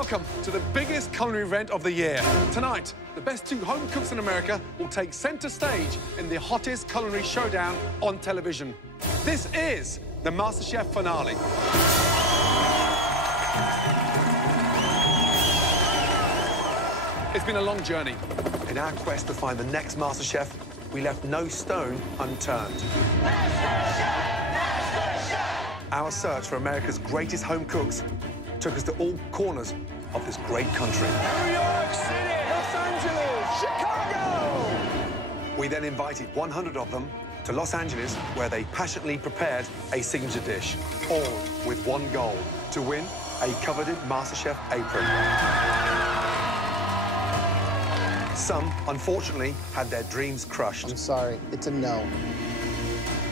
Welcome to the biggest culinary event of the year. Tonight, the best two home cooks in America will take center stage in the hottest culinary showdown on television. This is the MasterChef finale. It's been a long journey. In our quest to find the next MasterChef, we left no stone unturned. MasterChef! MasterChef! Our search for America's greatest home cooks took us to all corners of this great country. New York City! Los Angeles! Chicago! We then invited 100 of them to Los Angeles, where they passionately prepared a signature dish, all with one goal: to win a coveted MasterChef apron. Some, unfortunately, had their dreams crushed. I'm sorry, it's a no.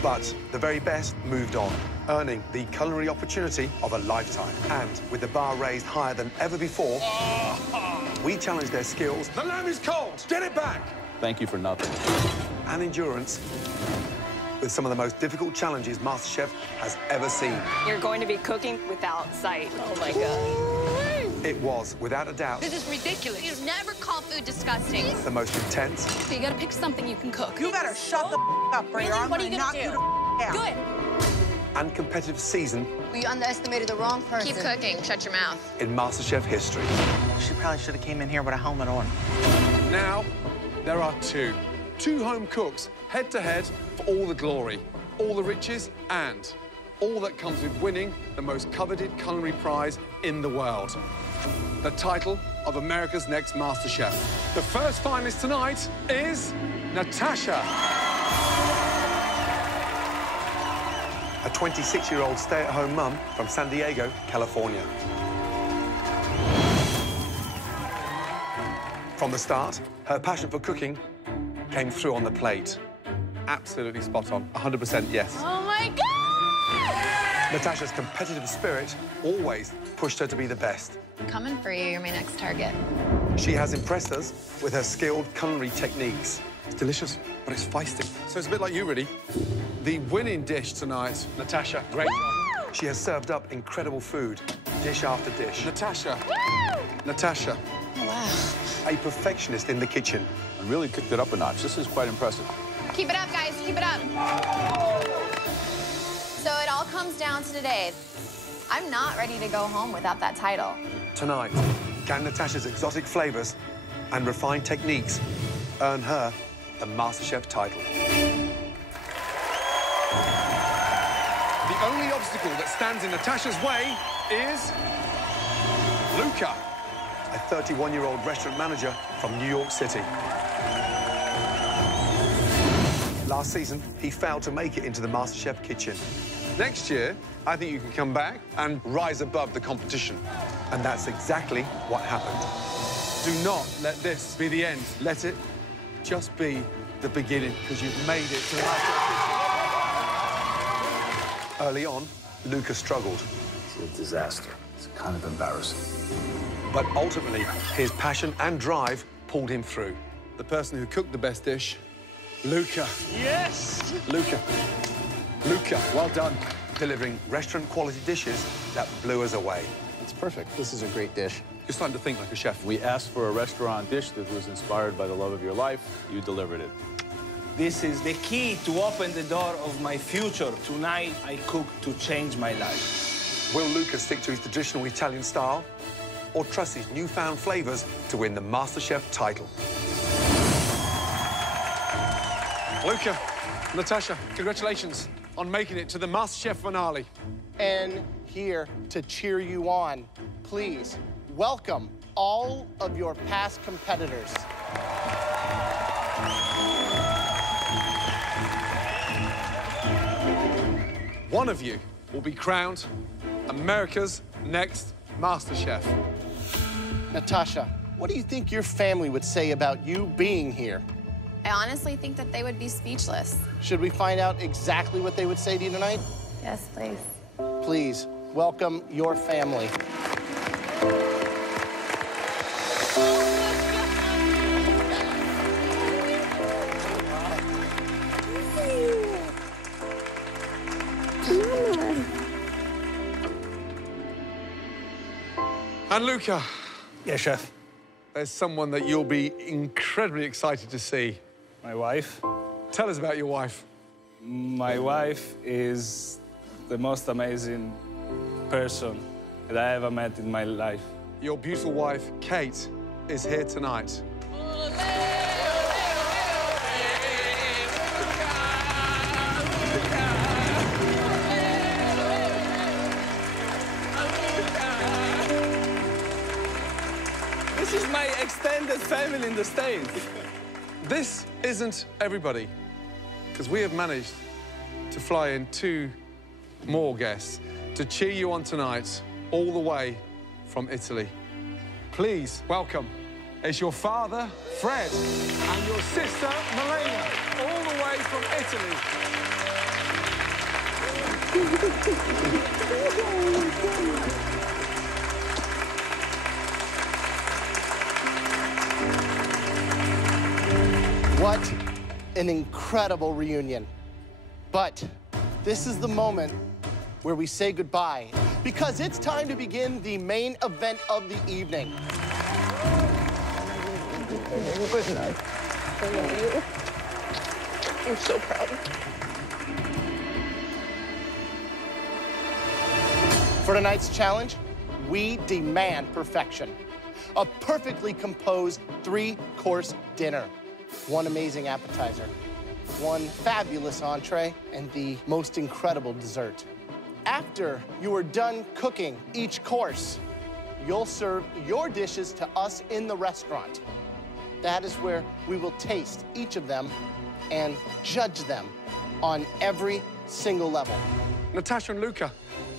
But the very best moved on, earning the culinary opportunity of a lifetime. And with the bar raised higher than ever before, we challenged their skills. The lamb is cold! Get it back! Thank you for nothing. And endurance with some of the most difficult challenges MasterChef has ever seen. You're going to be cooking without sight. Oh, my God. It was, without a doubt, This is ridiculous. You never call food disgusting. the most intense. So you gotta pick something you can cook. You better shut the up, or Really? I'm What are gonna you knock gonna you do? the down. Good. And competitive season We underestimated the wrong person. Keep cooking. Shut your mouth. in MasterChef history. She probably should have came in here with a helmet on. Now, there are two home cooks, head-to-head for all the glory, all the riches, and all that comes with winning the most coveted culinary prize in the world. The title of America's Next MasterChef. The first finalist tonight is Natasha. A 26-year-old stay-at-home mum from San Diego, California. From the start, her passion for cooking came through on the plate. Absolutely spot on, 100% yes. Oh, my God! Natasha's competitive spirit always pushed her to be the best. Coming for you. You're my next target. She has impressed us with her skilled culinary techniques. It's delicious, but it's feisty. So it's a bit like you, really. The winning dish tonight, Natasha, great job. She has served up incredible food, dish after dish. Natasha. Woo! Natasha. Wow. A perfectionist in the kitchen. And really kicked it up a notch. This is quite impressive. Keep it up, guys. Keep it up. So it all comes down to today. I'm not ready to go home without that title. Tonight, can Natasha's exotic flavors and refined techniques earn her the MasterChef title? The only obstacle that stands in Natasha's way is Luca, a 31-year-old restaurant manager from New York City. Last season, he failed to make it into the MasterChef kitchen. Next year, I think you can come back and rise above the competition. And that's exactly what happened. Do not let this be the end. Let it just be the beginning, because you've made it to the MasterChef kitchen. Early on, Luca struggled. It's a disaster. It's kind of embarrassing. But ultimately, his passion and drive pulled him through. The person who cooked the best dish, Luca. Yes! Luca. Luca, well done. Delivering restaurant-quality dishes that blew us away. It's perfect. This is a great dish. You're starting to think like a chef. We asked for a restaurant dish that was inspired by the love of your life. You delivered it. This is the key to open the door of my future. Tonight, I cook to change my life. Will Luca stick to his traditional Italian style or trust his newfound flavors to win the MasterChef title? Luca, Natasha, congratulations on making it to the MasterChef finale. And here to cheer you on, please welcome all of your past competitors. One of you will be crowned America's Next MasterChef. Natasha, what do you think your family would say about you being here? I honestly think that they would be speechless. Should we find out exactly what they would say to you tonight? Yes, please. Please welcome your family. And Luca, Yeah, chef. There's someone that you'll be incredibly excited to see. My wife. Tell us about your wife. My wife is the most amazing person that I ever met in my life. Your beautiful wife, Kate, is here tonight. This is my extended family in the States. This isn't everybody, because we have managed to fly in 2 more guests to cheer you on tonight, all the way from Italy. Please welcome, it's your father, Fred, and your sister, Milena, all the way from Italy. What an incredible reunion. But this is the moment where we say goodbye, because it's time to begin the main event of the evening. Good night. I love you. I'm so proud. For tonight's challenge, we demand perfection. A perfectly composed 3-course dinner. 1 amazing appetizer, 1 fabulous entree, and the most incredible dessert. After you are done cooking each course, you'll serve your dishes to us in the restaurant. That is where we will taste each of them and judge them on every single level. Natasha and Luca,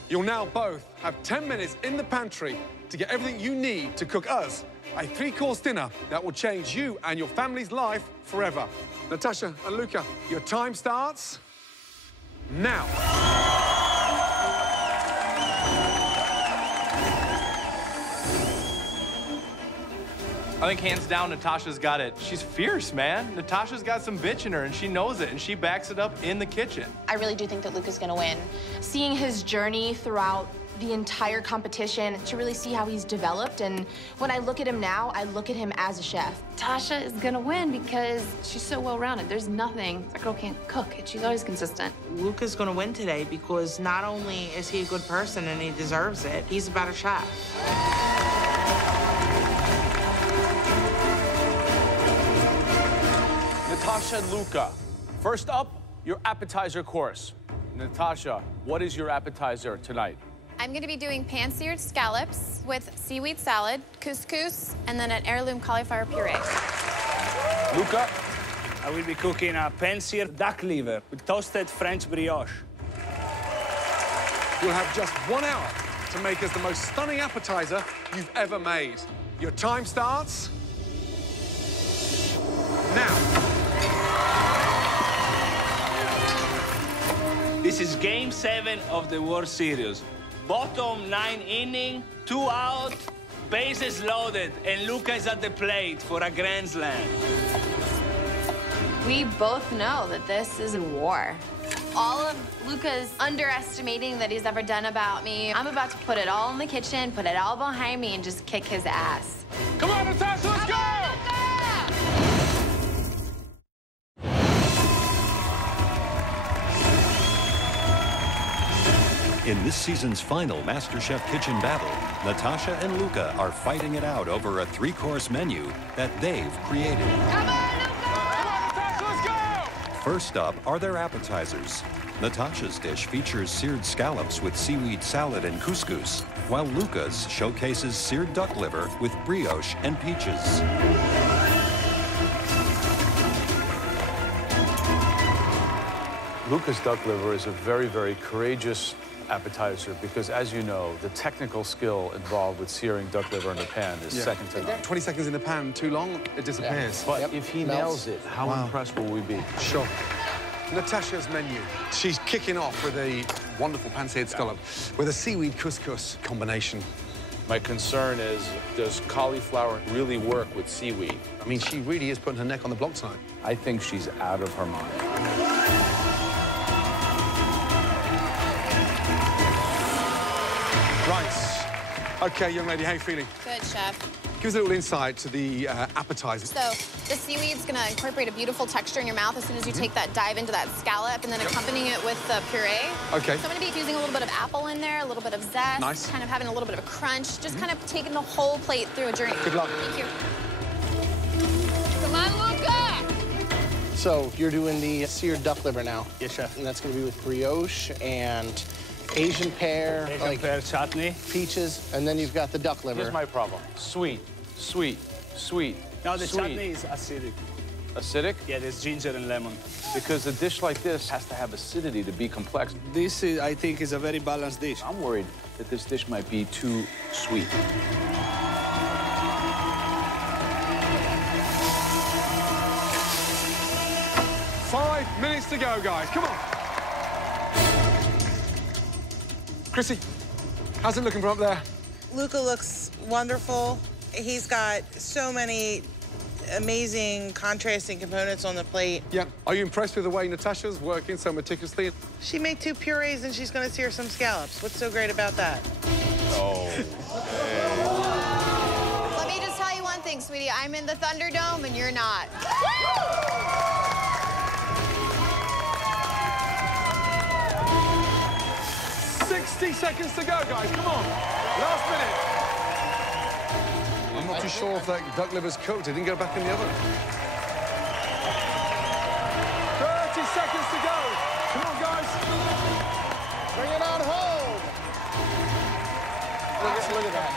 you'll now both have 10 minutes in the pantry to get everything you need to cook us a 3-course dinner that will change you and your family's life forever. Natasha and Luca, your time starts now. I think hands down, Natasha's got it. She's fierce, man. Natasha's got some bitch in her, and she knows it, and she backs it up in the kitchen. I really do think that Luca's gonna win. Seeing his journey throughout the entire competition to really see how he's developed, and when I look at him now, I look at him as a chef. Tasha is gonna win because she's so well-rounded. There's nothing, that girl can't cook, and she's always consistent. Luca's gonna win today because not only is he a good person and he deserves it, he's a better chef. Natasha and Luca, first up, your appetizer course. Natasha, what is your appetizer tonight? I'm going to be doing pan-seared scallops with seaweed salad, couscous, and then an heirloom cauliflower puree. Luca? I will be cooking a pan-seared duck liver with toasted French brioche. You'll have just 1 hour to make us the most stunning appetizer you've ever made. Your time starts now. This is Game 7 of the World Series. Bottom 9 inning, 2 out, bases loaded, and Luca is at the plate for a grand slam. We both know that this is a war. All of Luca's underestimating that he's ever done about me, I'm about to put it all in the kitchen, put it all behind me, and just kick his ass. Come on, Natasha, let's go! In this season's final MasterChef kitchen battle, Natasha and Luca are fighting it out over a 3-course menu that they've created. Come on, Luca! Come on, Natasha, let's go! First up are their appetizers. Natasha's dish features seared scallops with seaweed salad and couscous, while Luca's showcases seared duck liver with brioche and peaches. Luca's duck liver is a very, very courageous appetizer because, as you know, the technical skill involved with searing duck liver in the pan is second to none. 20 seconds in the pan too long, it disappears. But if he nails it, how impressed will we be? Sure. Natasha's menu. She's kicking off with a wonderful pan-seared scallop with a seaweed couscous combination. My concern is, does cauliflower really work with seaweed? I mean, she really is putting her neck on the block tonight. I think she's out of her mind. Right. Okay, young lady, how you feeling? Good, chef. Give us a little insight to the appetizer. So the seaweed's gonna incorporate a beautiful texture in your mouth as soon as you take that dive into that scallop, and then accompanying it with the puree. Okay. So I'm gonna be using a little bit of apple in there, a little bit of zest. Nice. Kind of having a little bit of a crunch, just kind of taking the whole plate through a journey. Good luck. Thank you. Come on, Luca! So you're doing the seared duck liver now. Yes, chef. And that's gonna be with brioche and Asian pear, pear chutney. Peaches, and then you've got the duck liver. Here's my problem. Sweet, sweet, sweet. No, the sweet. chutney is acidic. Acidic? Yeah, there's ginger and lemon. Because a dish like this has to have acidity to be complex. This, is, I think, is a very balanced dish. I'm worried that this dish might be too sweet. 5 minutes to go, guys. Come on. Chrissy, how's it looking from up there? Luca looks wonderful. He's got so many amazing contrasting components on the plate. Yeah. Are you impressed with the way Natasha's working so meticulously? She made 2 purees and she's gonna sear some scallops. What's so great about that? Oh. Let me just tell you one thing, sweetie. I'm in the Thunderdome and you're not. 60 seconds to go, guys. Come on. Last minute. I'm not too sure if that duck liver's cooked. It didn't go back in the oven. 30 seconds to go. Come on, guys. Bring it on home. Look at that.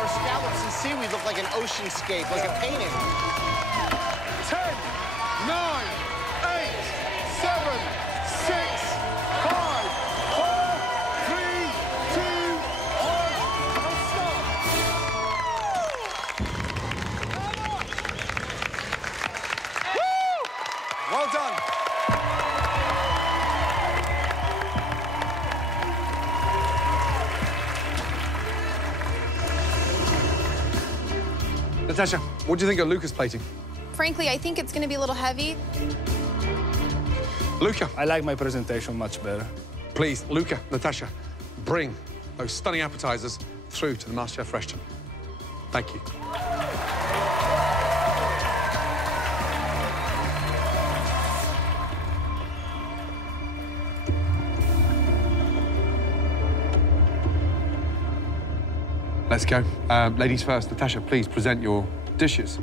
Her scallops and seaweed look like an oceanscape, like a painting. 10, 9, 8, 7, 6, 5, 4, 3, 2, 1, and stop. Woo! Well done. Natasha, what do you think of Luca's plating? Frankly, I think it's gonna be a little heavy. Luca. I like my presentation much better. Please, Luca, Natasha, bring those stunning appetizers through to the MasterChef restaurant. Thank you. Let's go. Ladies first. Natasha, please present your dishes.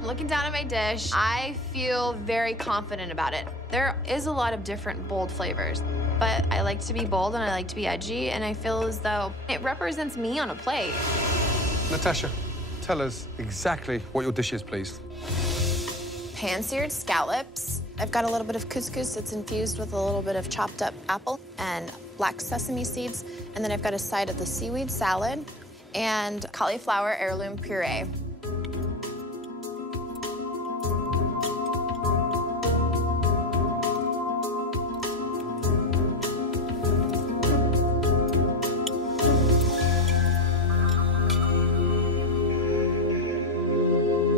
Looking down at my dish, I feel very confident about it. There is a lot of different bold flavors, but I like to be bold and I like to be edgy, and I feel as though it represents me on a plate. Natasha, tell us exactly what your dish is, please. Pan-seared scallops. I've got a little bit of couscous that's infused with a little bit of chopped up apple and black sesame seeds. And then I've got a side of the seaweed salad and cauliflower heirloom puree.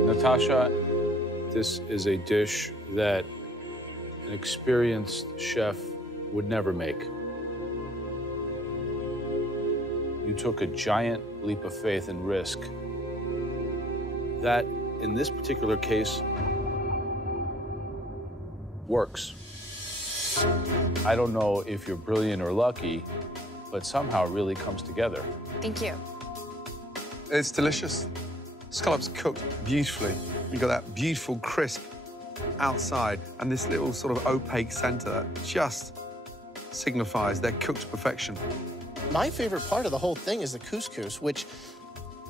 Natasha, this is a dish that an experienced chef would never make. You took a giant leap of faith and risk that, in this particular case, works. I don't know if you're brilliant or lucky, but somehow it really comes together. Thank you. It's delicious. Scallops cooked beautifully. You've got that beautiful crisp outside and this little sort of opaque center that just signifies they're cooked to perfection. My favorite part of the whole thing is the couscous, which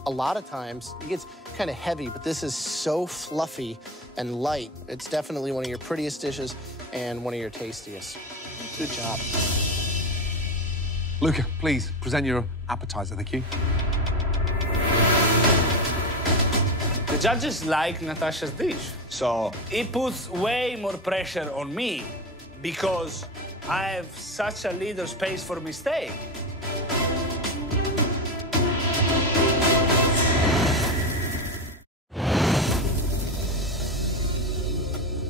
a lot of times it gets kind of heavy, but this is so fluffy and light. It's definitely one of your prettiest dishes and one of your tastiest. Good job. Luca, please present your appetizer. Thank you. The judges like Natasha's dish, so it puts way more pressure on me because I have such a little space for mistake.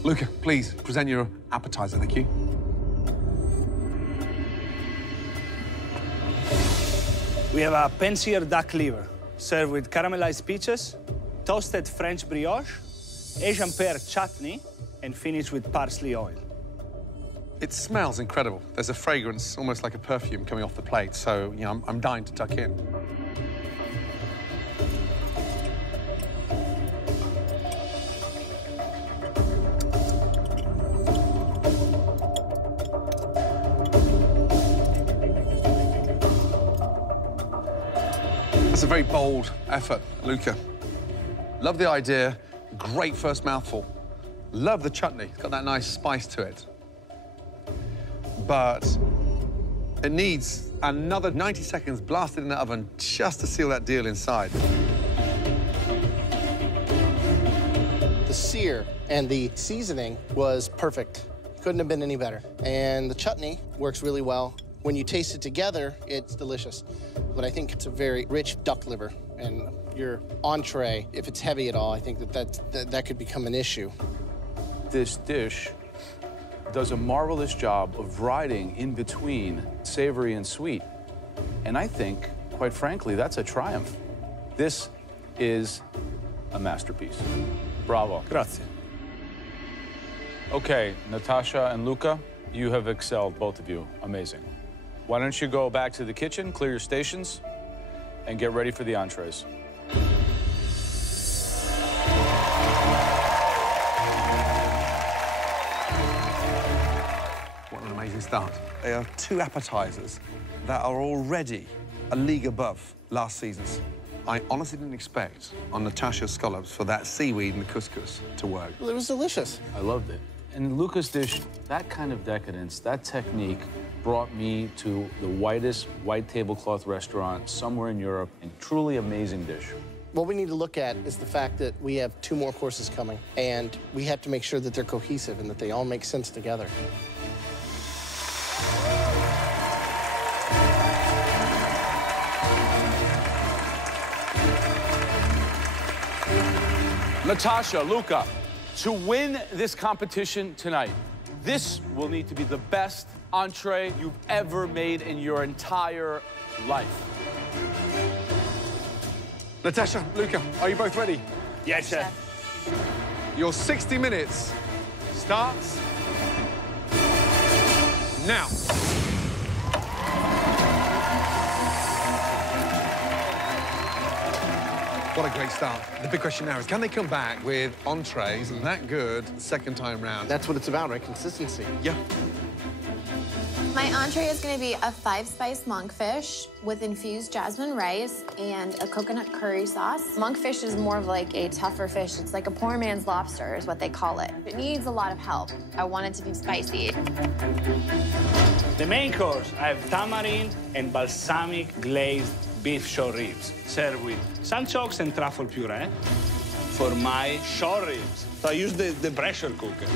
Luca, please present your appetizer. Thank you. We have a pan-seared duck liver. served with caramelized peaches, toasted French brioche, Asian pear chutney, and finished with parsley oil. It smells incredible. There's a fragrance, almost like a perfume, coming off the plate, so, you know, I'm dying to tuck in. That's a very bold effort, Luca. Love the idea. Great first mouthful. Love the chutney. It's got that nice spice to it. But it needs another 90 seconds blasted in the oven just to seal that deal inside. The sear and the seasoning was perfect. Couldn't have been any better. And the chutney works really well. When you taste it together, it's delicious. But I think it's a very rich duck liver. And your entree, if it's heavy at all, I think that could become an issue. This dish does a marvelous job of riding in between savory and sweet. And I think, quite frankly, that's a triumph. This is a masterpiece. Bravo. Grazie. Okay, Natasha and Luca, you have excelled, both of you. Amazing. Why don't you go back to the kitchen, clear your stations, and get ready for the entrees. What an amazing start. They are two appetizers that are already a league above last season's. I honestly didn't expect on Natasha's scallops for that seaweed and the couscous to work. Well, it was delicious. I loved it. And Luca's dish, that kind of decadence, that technique brought me to the whitest white tablecloth restaurant somewhere in Europe, and truly amazing dish. What we need to look at is the fact that we have 2 more courses coming, and we have to make sure that they're cohesive and that they all make sense together. Natasha, Luca, to win this competition tonight, this will need to be the best entree you've ever made in your entire life. Natasha, Luca, are you both ready? Yes, chef. Your 60 minutes starts now. What a great start. The big question now is, can they come back with entrees that good second time round? That's what it's about, right? Consistency. Yeah. My entree is going to be a 5-spice monkfish with infused jasmine rice and a coconut curry sauce. Monkfish is more of like a tougher fish. It's like a poor man's lobster is what they call it. It needs a lot of help. I want it to be spicy. The main course, I have tamarind and balsamic glazed beef short ribs, served with sunchokes and truffle puree. For my short ribs, so I use the pressure cooker.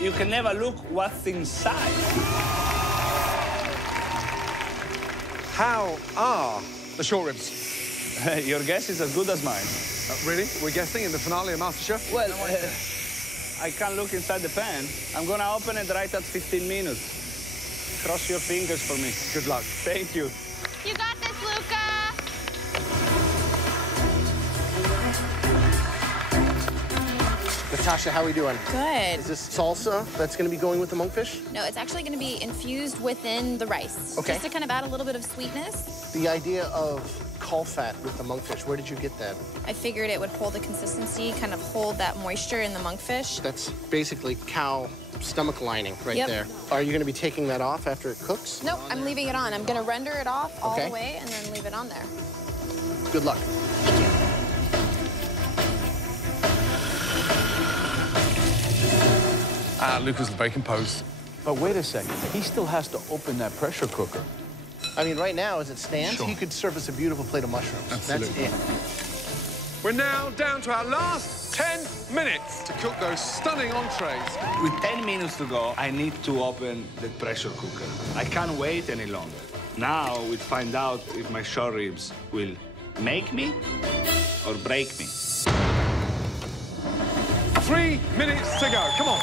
You can never look what's inside. How are the short ribs? Your guess is as good as mine. Really? We're guessing in the finale of MasterChef? Well, I can't look inside the pan. I'm gonna open it right at 15 minutes. Cross your fingers for me. Good luck. Thank you. You got this, Luca. Natasha, how are we doing? Good. Is this salsa that's going to be going with the monkfish? No, it's actually going to be infused within the rice. Okay. Just to kind of add a little bit of sweetness. The idea of caul fat with the monkfish, where did you get that? I figured it would hold the consistency, kind of hold that moisture in the monkfish. That's basically cow stomach lining right there. Are you going to be taking that off after it cooks? Nope, I'm leaving it on. I'm going to render it off all Okay. the way and then leave it on there. Good luck. Thank you. Luca's very composed. But wait a second, he still has to open that pressure cooker. I mean, right now, as it stands, Sure. he could serve us a beautiful plate of mushrooms. Absolutely. That's it. We're now down to our last 10 minutes to cook those stunning entrees. With 10 minutes to go, I need to open the pressure cooker. I can't wait any longer. Now we'll find out if my short ribs will make me or break me. 3 minutes to go. Come on.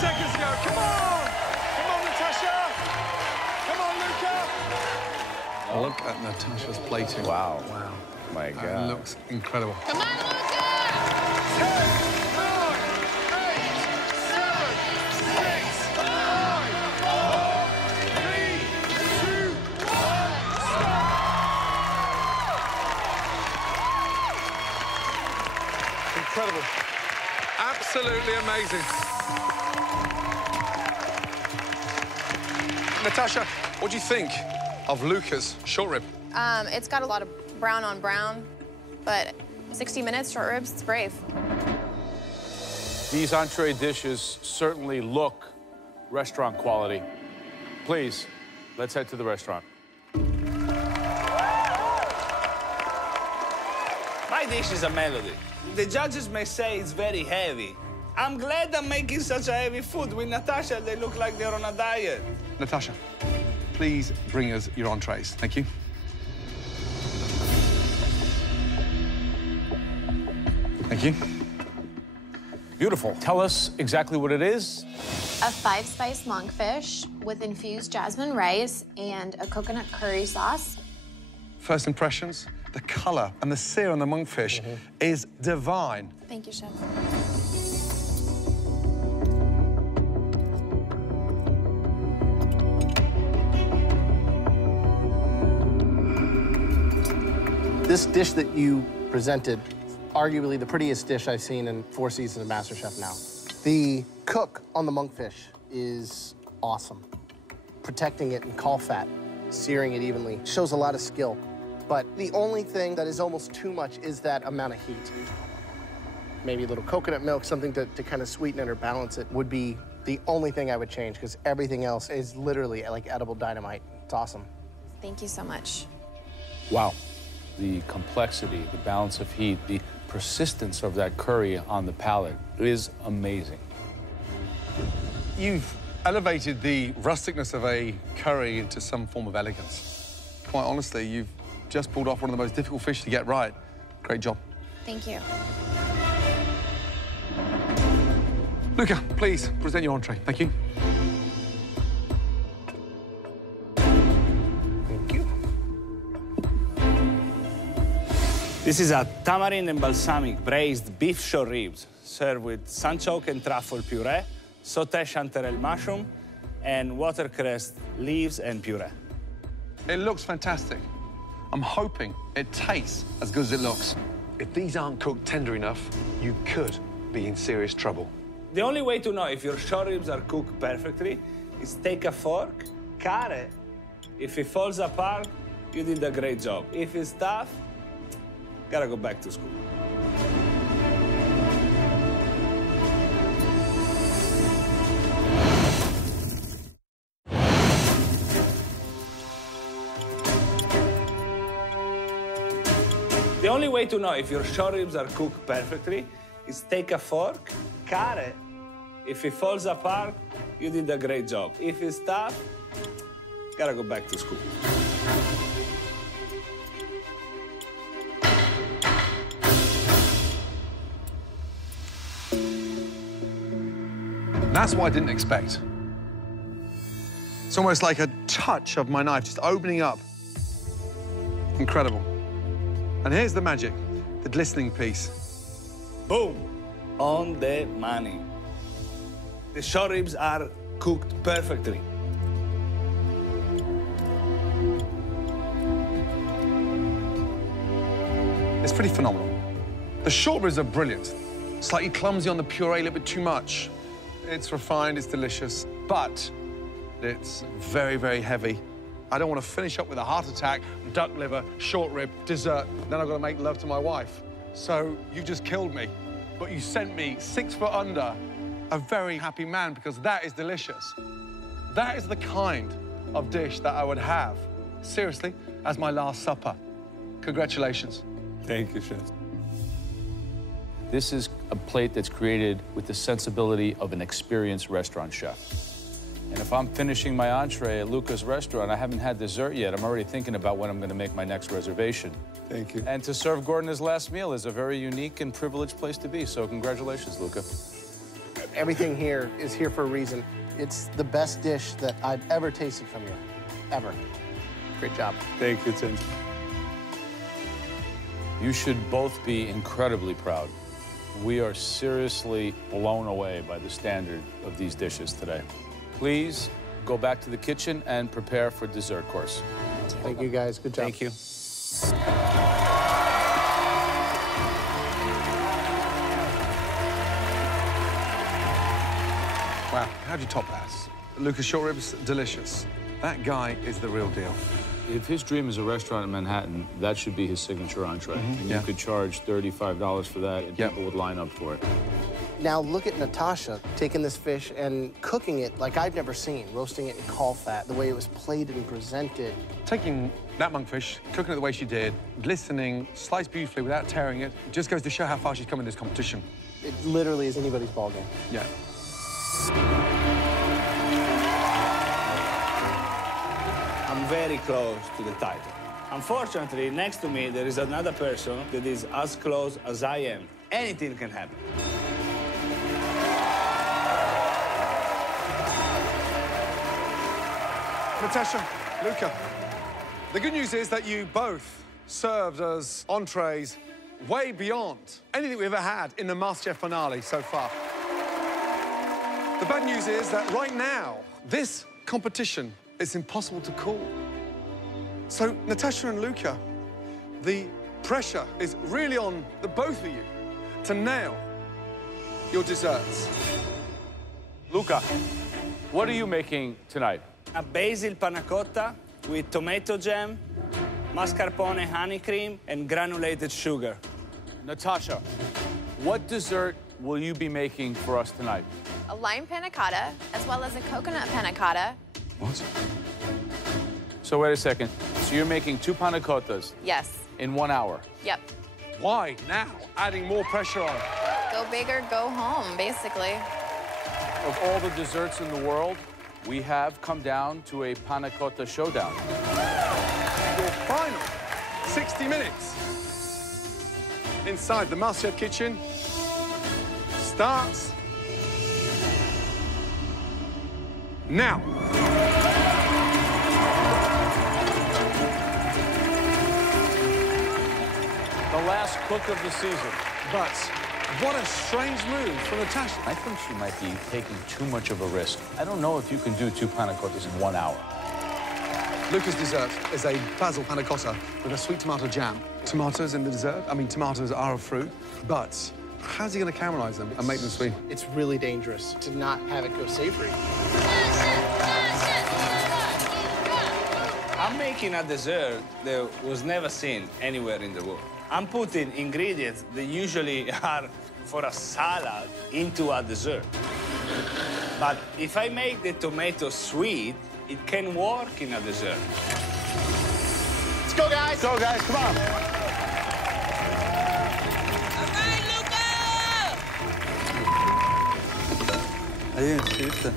seconds to go. Come on! Come on, Natasha! Come on, Luca! Oh, look at Natasha's plating. Wow. Wow. My God. That looks incredible. Come on, Luca! 10, 9, 8, 7, 6, 5, 4, 3, 2, 1, stop! Incredible. Absolutely amazing. Natasha, what do you think of Luca's short rib? It's got a lot of brown on brown, but 60 minutes short ribs, it's brave. These entree dishes certainly look restaurant quality. Please, let's head to the restaurant. My dish is a melody. The judges may say it's very heavy. I'm glad I'm making such a heavy food. With Natasha, they look like they're on a diet. Natasha, please bring us your entrees. Thank you. Thank you. Beautiful. Tell us exactly what it is. A 5-spice monkfish with infused jasmine rice and a coconut curry sauce. First impressions, the color and the sear on the monkfish is divine. Thank you, Chef. This dish that you presented, arguably the prettiest dish I've seen in 4 seasons of MasterChef now. The cook on the monkfish is awesome. Protecting it in caul fat, searing it evenly, shows a lot of skill. But the only thing that is almost too much is that amount of heat. Maybe a little coconut milk, something to kind of sweeten it or balance it would be the only thing I would change, because everything else is literally like edible dynamite. It's awesome. Thank you so much. Wow. The complexity, the balance of heat, the persistence of that curry on the palate is amazing. You've elevated the rusticness of a curry into some form of elegance. Quite honestly, you've just pulled off one of the most difficult fish to get right. Great job. Thank you. Luca, please present your entree. Thank you. Thank you. This is a tamarind and balsamic braised beef short ribs, served with sunchoke and truffle puree, sauté chanterelle mushroom, and watercress leaves and puree. It looks fantastic. I'm hoping it tastes as good as it looks. If these aren't cooked tender enough, you could be in serious trouble. The only way to know if your short ribs are cooked perfectly is take a fork, cut it. If it falls apart, you did a great job. If it's tough, gotta go back to school. The only way to know if your short ribs are cooked perfectly is take a fork, cut it. If it falls apart, you did a great job. If it's tough, gotta go back to school. That's what I didn't expect. It's almost like a touch of my knife just opening up. Incredible. And here's the magic, the glistening piece. Boom, on the money. The short ribs are cooked perfectly. It's pretty phenomenal. The short ribs are brilliant. Slightly clumsy on the puree, a little bit too much. It's refined, it's delicious, but it's very, very heavy. I don't want to finish up with a heart attack, duck liver, short rib, dessert, then I've got to make love to my wife. So you just killed me, but you sent me 6 foot under, a very happy man, because that is delicious. That is the kind of dish that I would have, seriously, as my last supper. Congratulations. Thank you, Chef. This is a plate that's created with the sensibility of an experienced restaurant chef. And if I'm finishing my entree at Luca's restaurant, I haven't had dessert yet. I'm already thinking about when I'm going to make my next reservation. Thank you. And to serve Gordon his last meal is a very unique and privileged place to be. So congratulations, Luca. Everything here is here for a reason. It's the best dish that I've ever tasted from you, ever. Great job. Thank you, Tim. You should both be incredibly proud. We are seriously blown away by the standard of these dishes today. Please go back to the kitchen and prepare for dessert course. Thank you, guys. Good job. Thank you. Wow, how'd you top that? Lucas short ribs, delicious. That guy is the real deal. If his dream is a restaurant in Manhattan, that should be his signature entree. And you could charge $35 for that, and people would line up for it. Now look at Natasha taking this fish and cooking it like I've never seen, roasting it in caul fat, the way it was plated and presented. Taking that monkfish, cooking it the way she did, glistening, sliced beautifully without tearing it, just goes to show how far she's come in this competition. It literally is anybody's ballgame. Yeah. I'm very close to the title. Unfortunately, next to me, there is another person that is as close as I am. Anything can happen. Natasha, Luca, the good news is that you both served as entrees way beyond anything we've ever had in the MasterChef finale so far. The bad news is that right now, this competition is impossible to call. So, Natasha and Luca, the pressure is really on the both of you to nail your desserts. Luca, what are you making tonight? A basil panna cotta with tomato jam, mascarpone honey cream, and granulated sugar. Natasha, what dessert will you be making for us tonight? A lime panna cotta, as well as a coconut panna cotta. What? So wait a second. So you're making 2 panna cottas Yes. in 1 hour? Yep. Why now? Adding more pressure on. Go big or go home, basically. Of all the desserts in the world, we have come down to a panna cotta showdown. Your final 60 minutes inside the MasterChef kitchen starts now. The last cook of the season. But what a strange move from Natasha. I think she might be taking too much of a risk. I don't know if you can do 2 panna cottas in 1 hour. Luca's dessert is a basil panna cotta with a sweet tomato jam. Tomatoes in the dessert. I mean, tomatoes are a fruit, but how's he going to caramelize them and make them sweet? It's really dangerous to not have it go savory. I'm making a dessert that was never seen anywhere in the world. I'm putting ingredients that usually are for a salad into a dessert. But if I make the tomato sweet, it can work in a dessert. Let's go, guys. Go, guys, come on. I didn't see it.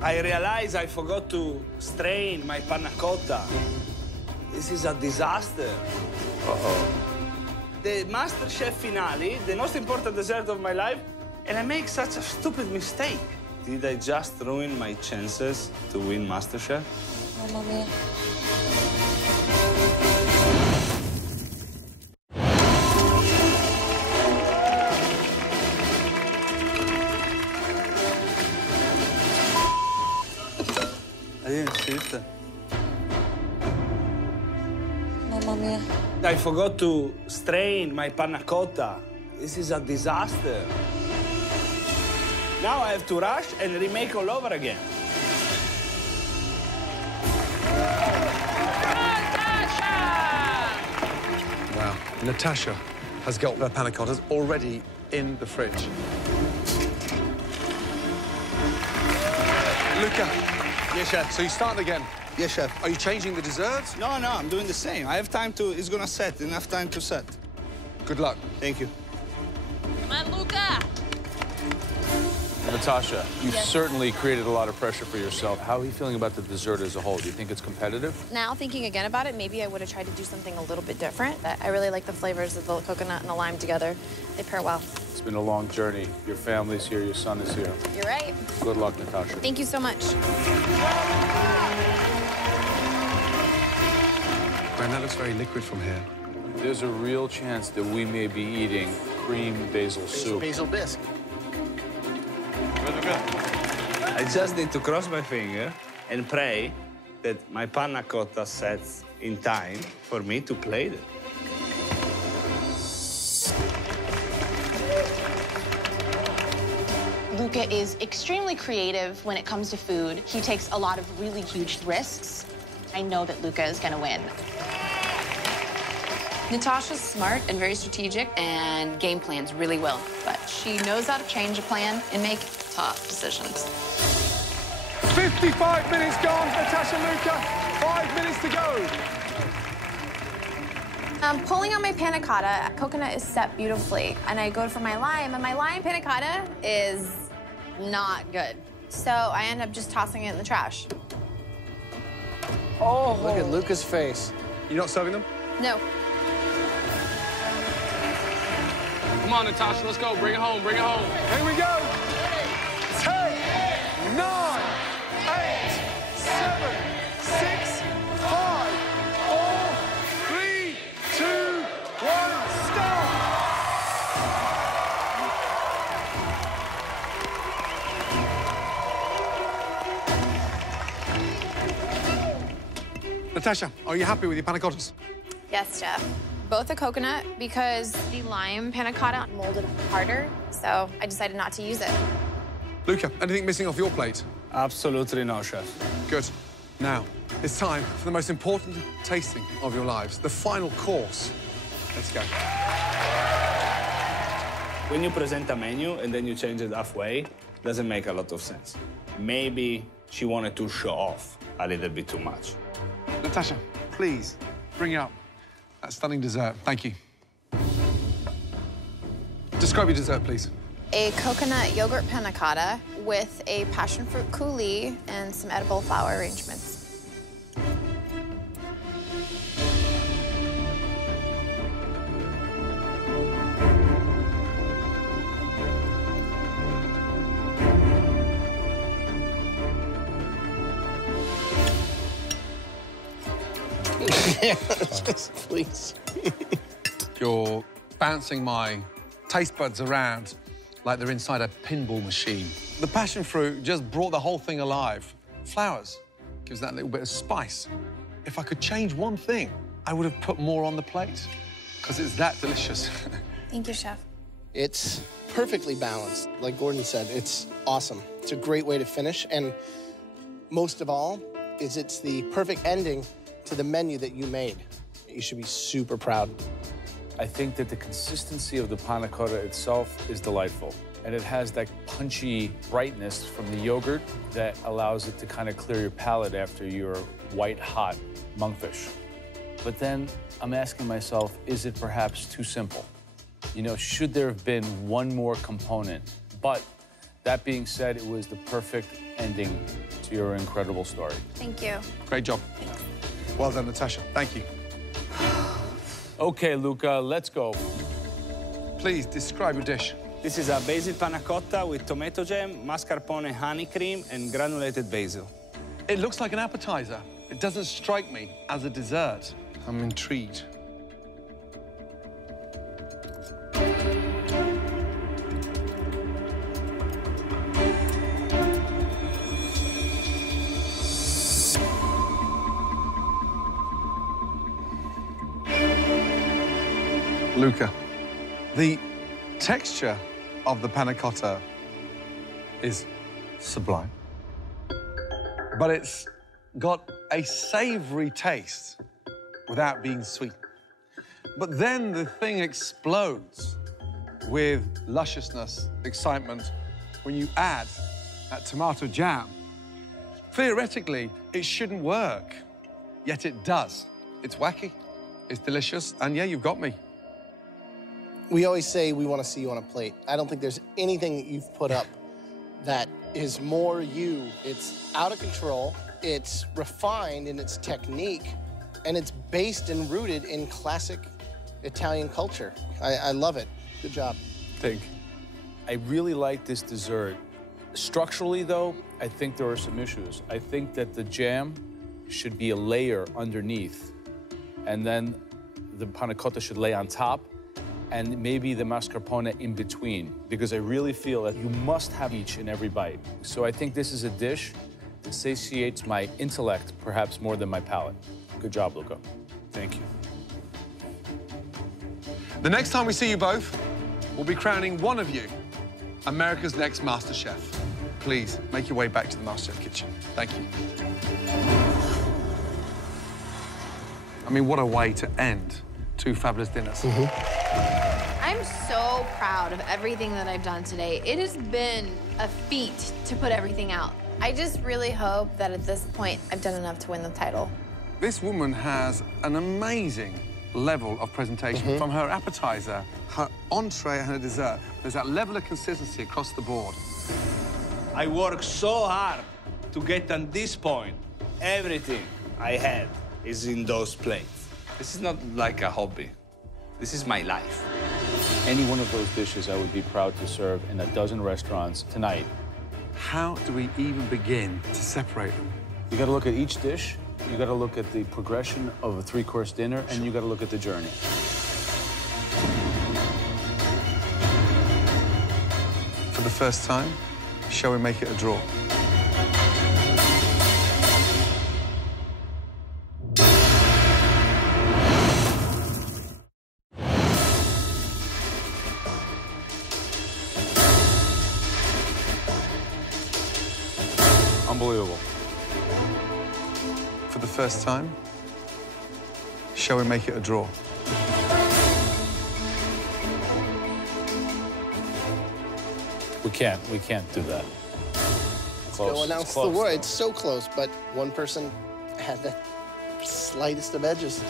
I realize I forgot to strain my panna cotta. This is a disaster. Uh-oh. The MasterChef finale, the most important dessert of my life, and I make such a stupid mistake. Did I just ruin my chances to win MasterChef? Mamma mia. I didn't see it. Mamma mia. I forgot to strain my panna cotta. This is a disaster. Now I have to rush and remake all over again. Wow. Natasha has got her panna cottas already in the fridge. Luca. Yes, chef. So you start again. Yes, chef. Are you changing the desserts? No, I'm doing the same. I have time to, it's gonna set, enough time to set. Good luck. Thank you. Come on, Luca. Natasha, you've certainly created a lot of pressure for yourself. How are you feeling about the dessert as a whole? Do you think it's competitive? Now, thinking again about it, maybe I would have tried to do something a little bit different. I really like the flavors of the coconut and the lime together. They pair well. It's been a long journey. Your family's here, your son is here. You're right. Good luck, Natasha. Thank you so much. Man, that looks very liquid from here. There's a real chance that we may be eating cream basil soup. Basil bisque. I just need to cross my finger and pray that my panna cotta sets in time for me to plate it. Luca is extremely creative when it comes to food. He takes a lot of really huge risks. I know that Luca is gonna win. Natasha's smart and very strategic and game plans really well, but she knows how to change a plan and make tough decisions. 55 minutes gone, Natasha, Luca. 5 minutes to go. Pulling on my panna cotta, coconut is set beautifully, and I go for my lime, and my lime panna cotta is not good. So I end up just tossing it in the trash. Oh, look at Luca's face. You're not serving them? No. Come on, Natasha, let's go. Bring it home, bring it home. Here we go. 10, 9, 8, 7, 6, 5, 4, 3, 2, 1, stop. Natasha, are you happy with your panna cottas? Yes, chef. Both a coconut because the lime panna cotta molded harder, so I decided not to use it. Luca, anything missing off your plate? Absolutely no, chef. Good. Now, it's time for the most important tasting of your lives, the final course. Let's go. When you present a menu and then you change it halfway, doesn't make a lot of sense. Maybe she wanted to show off a little bit too much. Natasha, please bring up that stunning dessert. Thank you. Describe your dessert, please. A coconut yogurt panna cotta with a passion fruit coulis and some edible flower arrangements. Please. You're bouncing my taste buds around like they're inside a pinball machine. The passion fruit just brought the whole thing alive. Flowers gives that little bit of spice. If I could change one thing, I would have put more on the plate because it's that delicious. Thank you, chef. It's perfectly balanced. Like Gordon said, it's awesome. It's a great way to finish, and most of all, it's the perfect ending to the menu that you made. You should be super proud. I think that the consistency of the panna cotta itself is delightful. And it has that punchy brightness from the yogurt that allows it to kind of clear your palate after your white-hot monkfish. But then I'm asking myself, is it perhaps too simple? You know, should there have been one more component? But that being said, it was the perfect ending to your incredible story. Thank you. Great job. Thanks. Well done, Natasha. Thank you. Okay, Luca, let's go. Please describe your dish. This is a basil panna cotta with tomato jam, mascarpone honey cream, and granulated basil. It looks like an appetizer. It doesn't strike me as a dessert. I'm intrigued. Luca, the texture of the panna cotta is sublime, but it's got a savory taste without being sweet. But then the thing explodes with lusciousness, excitement, when you add that tomato jam. Theoretically, it shouldn't work, yet it does. It's wacky, it's delicious, and yeah, you've got me. We always say we want to see you on a plate. I don't think there's anything that you've put up that is more you. It's out of control, it's refined in its technique, and it's based and rooted in classic Italian culture. I love it. Good job. Thank I really like this dessert. Structurally, though, I think there are some issues. I think that the jam should be a layer underneath, and then the panna cotta should lay on top, and maybe the mascarpone in between, because I really feel that you must have each in every bite. So I think this is a dish that satiates my intellect perhaps more than my palate. Good job, Luca. Thank you. The next time we see you both, we'll be crowning one of you America's next MasterChef. Please, make your way back to the MasterChef kitchen. Thank you. I mean, what a way to end 2 fabulous dinners. I'm so proud of everything that I've done today. It has been a feat to put everything out. I just really hope that at this point, I've done enough to win the title. This woman has an amazing level of presentation. From her appetizer, her entree, and her dessert. There's that level of consistency across the board. I worked so hard to get on this point. Everything I had is in those plates. This is not like a hobby. This is my life. Any one of those dishes I would be proud to serve in a dozen restaurants tonight. How do we even begin to separate them? You gotta look at each dish, you gotta look at the progression of a 3-course dinner, and you gotta look at the journey. For the first time, shall we make it a draw? Unbelievable. For the first time, shall we make it a draw? We can't do that. Close. Go announce the word. It's so close, but one person had the slightest of edges.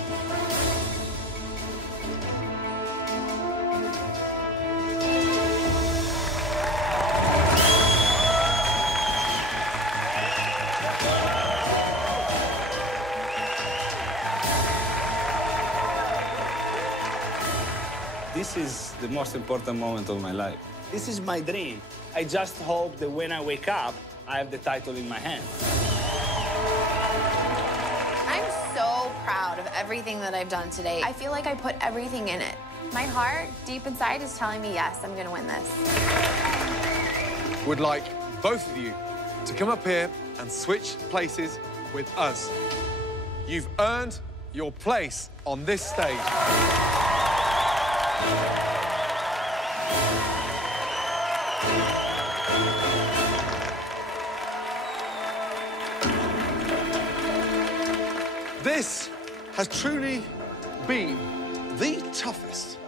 This is the most important moment of my life. This is my dream. I just hope that when I wake up, I have the title in my hand. I'm so proud of everything that I've done today. I feel like I put everything in it. My heart, deep inside, is telling me, yes, I'm gonna win this. Would like both of you to come up here and switch places with us. You've earned your place on this stage. This has truly been the toughest,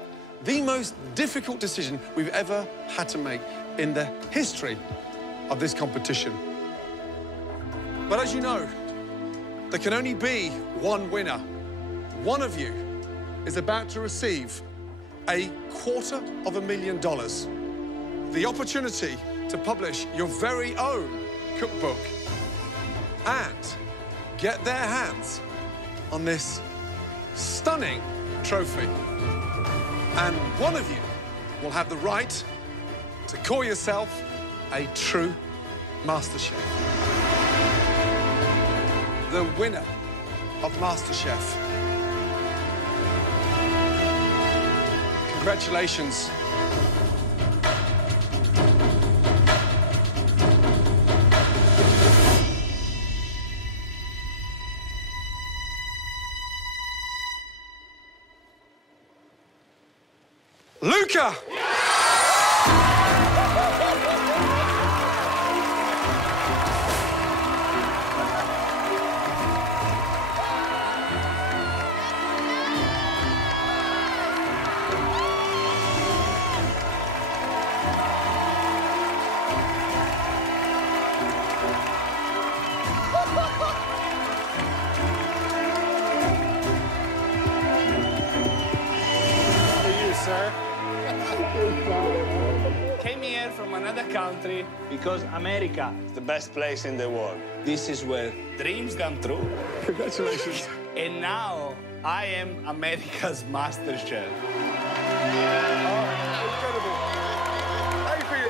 the most difficult decision we've ever had to make in the history of this competition. But as you know, there can only be one winner. One of you is about to receive $250,000, the opportunity to publish your very own cookbook and get their hands on this stunning trophy. And one of you will have the right to call yourself a true MasterChef. The winner of MasterChef. Congratulations. Luca! Came here from another country because America is the best place in the world. This is where dreams come true. Congratulations. And now I am America's MasterChef. Oh, incredible. How do you feel?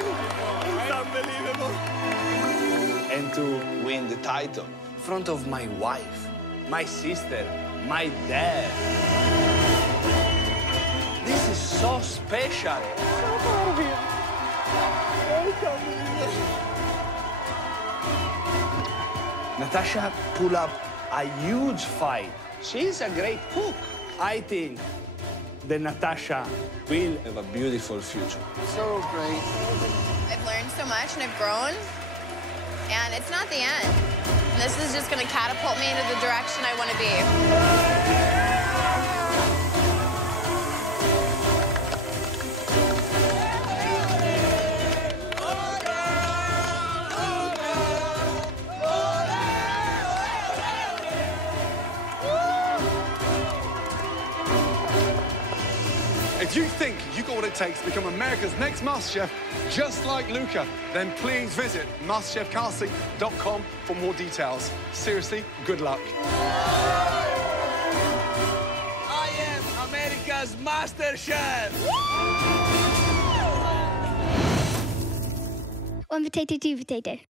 and to win the title in front of my wife, my sister, my dad. This is so special. Natasha pulled up a huge fight. She's a great cook. I think that Natasha will have a beautiful future. So great. I've learned so much and I've grown, and it's not the end. This is just going to catapult me into the direction I want to be. If you think you got what it takes to become America's next MasterChef, just like Luca, then please visit MasterChefCasting.com for more details. Seriously, good luck. I am America's MasterChef! One potato, two potato.